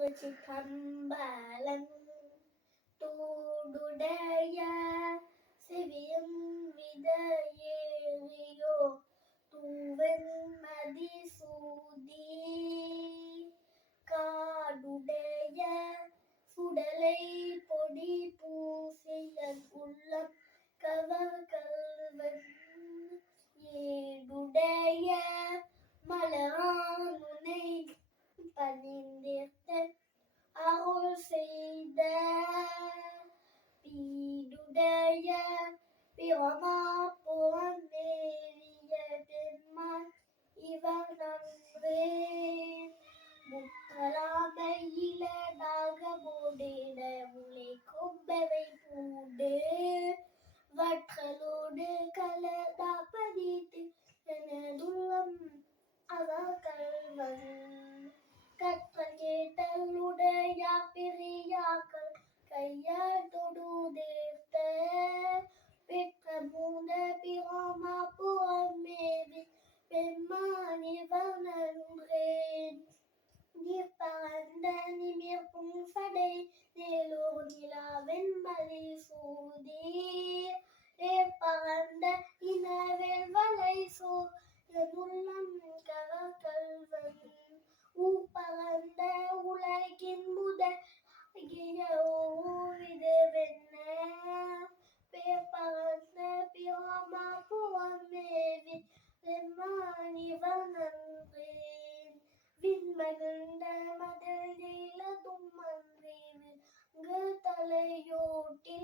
തുളസി കമ്പളം തൂടുടയ സെവിയം വിതയേറിയോ? തൂവെന്മതി സൂതി കാടുടയ സുടലൈ പൊടി പൂസിയ ഉള്ളം കവർ செய்த பீடுடைய பிரமா புறமேறிய பெண்மான் இவர் நன்றே நேலோர் நிலாவெண் மதி சூதி நேர் பறந்த இனவெல் வலை சோ எதுள்ளம் கவர் கல்வன் ஊ பறந்த உலகின் முதல் இது வெண்ண பேர் பறந்த பிரோமா புறமேவி பெம்மானிவர் நன்றேன் விண்மகிழ்ந்த மதில் நீளதும் அங்கு தலையோட்டி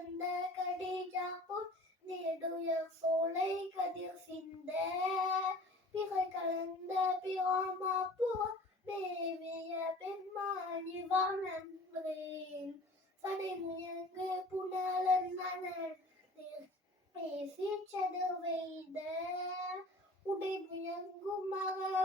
வந்த கடிஜா போல் நெடுய சோலை கதிர் சிந்த. பிறை கலந்த பிராமா புற மேவிய பெண்மாணி வாழன்றேன் சடை முயங்கு புனலன் மணல் பேசி சதுர் வைந்த உடை முயங்கும் மகள்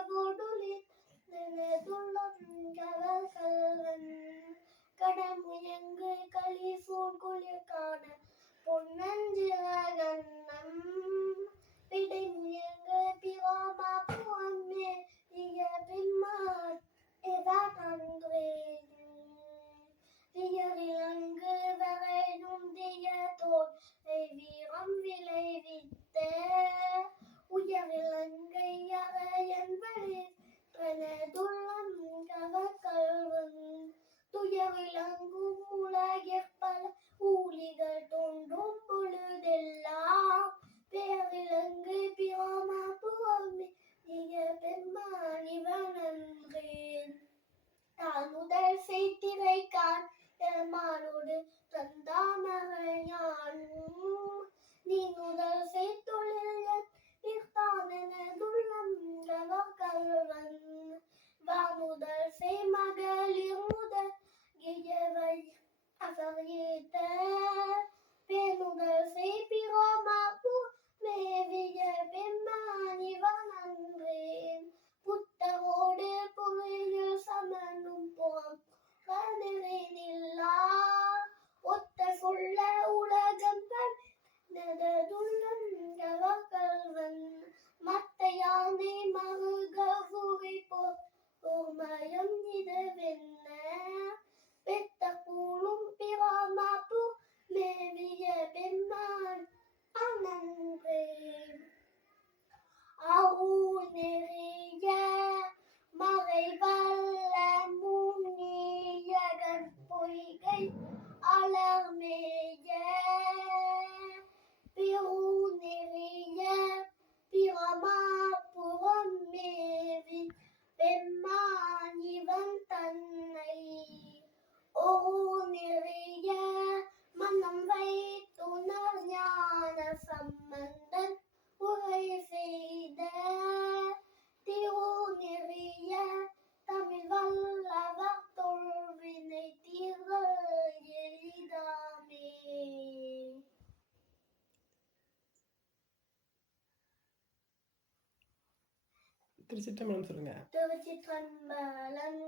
s'éveillent à leur meilleur. Pérou n'est rien, Pirama pour un திருச்சிற்றம்பலம் சொல்லுங்க திருச்சிற்றம்பலம்